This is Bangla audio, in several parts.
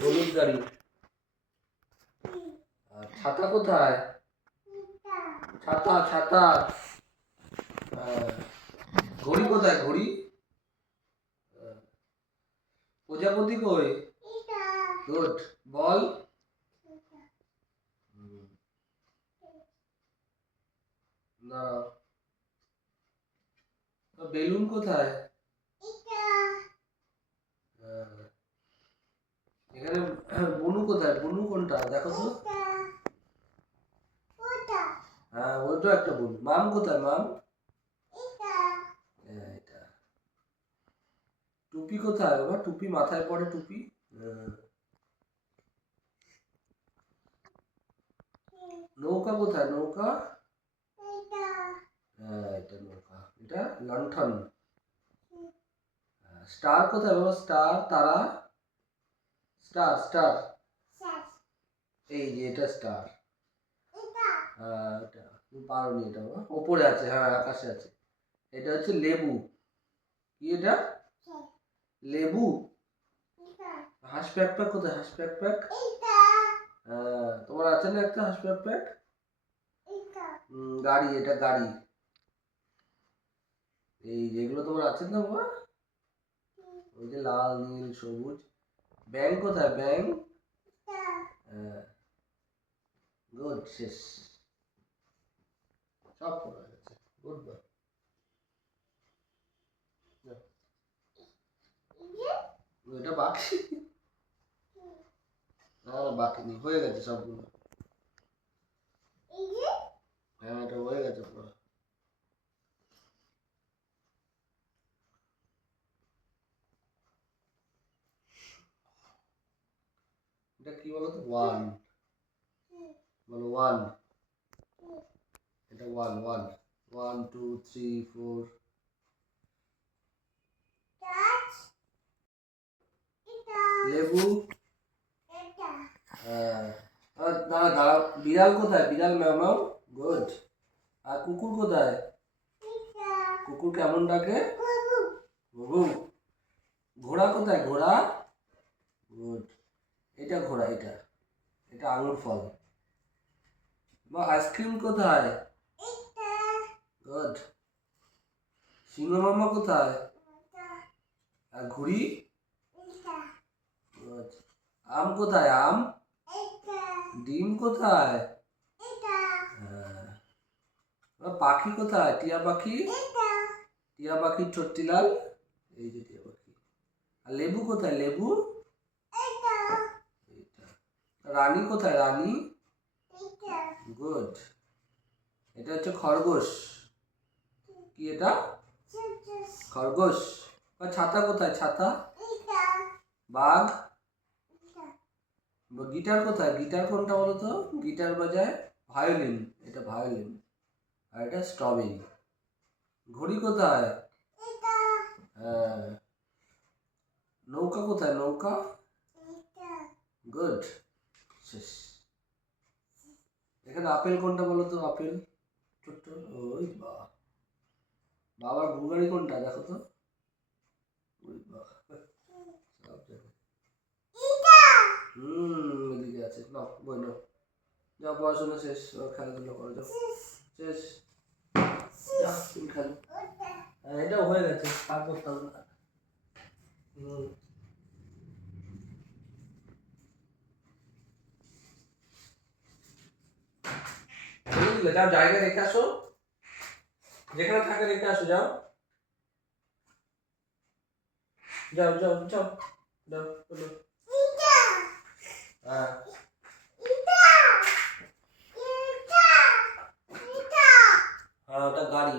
হলুদ গাড়ি। আর ছাতা কোথায়? ছাতা ছাতা। ঘড়ি কোথায়? ঘড়ি। প্রজাপতি কই? গুড। বল। না, বেলুন কোথায়? এখানে বনু কোথায়? বনু কোনটা দেখো তো। হ্যাঁ, ওইটা একটা বনু। মাম কোথায়? মাম। এটা। টুপি কোথায় বাবা? টুপি মাথায় পড়ে টুপি। নৌকা কোথায়? নৌকা। হ্যাঁ, এটা নৌকা। এটা লণ্ঠন। স্টার কোথায় বাবা? স্টার, তারা। Star star. এই যে এটা স্টার। হ্যাঁ, এটা তুমি পারোনি। এটা বাবা ওপরে আছে। হ্যাঁ, আকাশে আছে। এটা হচ্ছে লেবু। কি এটা? লেবু। হাঁস প্যাক প্যাক কোথায়? হাঁস প্যাক প্যাক। হ্যাঁ, তোমার আছে না একটা হাঁস প্যাক প্যাক? গাড়ি। এটা গাড়ি। এই যেগুলো তোমার আছে না বাবা? ওই যে লাল নীল সবুজ। ব্যাং কোথায়? ব্যাং। গুড। শেষ। সব পড়া গেছে। Good boy. এটা বাকি। না, বাকি নেই, হয়ে গেছে সবগুলো। হ্যাঁ, এটা হয়ে গেছে পড়া। এটা কি বলো তো? ওয়ান। বলো ওয়ান। এটা ওয়ান ওয়ান। 1 2 3 4। লেবু। দাঁড়া দাঁড়া। বিড়াল কোথায়? বিড়াল ম্যাও। গুড। আর কুকুর কোথায়? কুকুর কেমন ডাকে? ঘুঘু। ঘোড়া কোথায়? ঘোড়া। গুড। এটা ঘোড়া। এটা এটা আঙুর ফল। বা আইসক্রিম কোথায়? গুড। সিংহ মামা কোথায়? আর ঘুড়ি। গুড। আম কোথায়? আম। ডিম কোথায়? পাখি কোথায়? টিয়া পাখি। টিয়া পাখি চট্টিলাল। এই যে টিয়া পাখি। আর লেবু কোথায়? লেবু। রানী কোথায়? রানী। গুড। এটা হচ্ছে খরগোশ। কি এটা? খরগোশ। ছাতা কোথায়? ছাতা। বাঘ। গিটার কোথায়? গিটার কোনটা বলো তো? গিটার বাজায় ভায়োলিন। এটা ভায়োলিন। আর এটা স্ট্রবেরি। ঘড়ি কোথায়? হ্যাঁ। নৌকা কোথায়? নৌকা। গুড। শেষ। এখানে আপেল কোনটা বলো তো? আপেল ছোট্ট। ওই বাবার বুগাড়ি কোনটা দেখো তো? ওই সব জায়গায়। এদিকে আছে। নাও বই নাও। যাও, পড়াশোনা শেষ। খেলাধুলা করো যাও। শেষ। যা তুমি খেলো। এটাও হয়ে গেছে, আর করতে হবে না। যাও, জায়গায় রেখে আসো। যেখানে থাকে রেখে আসো। যাও যাও যাও যাও যাও। হ্যাঁ, ওটা গাড়ি।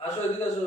আসো, এদিকে আসো।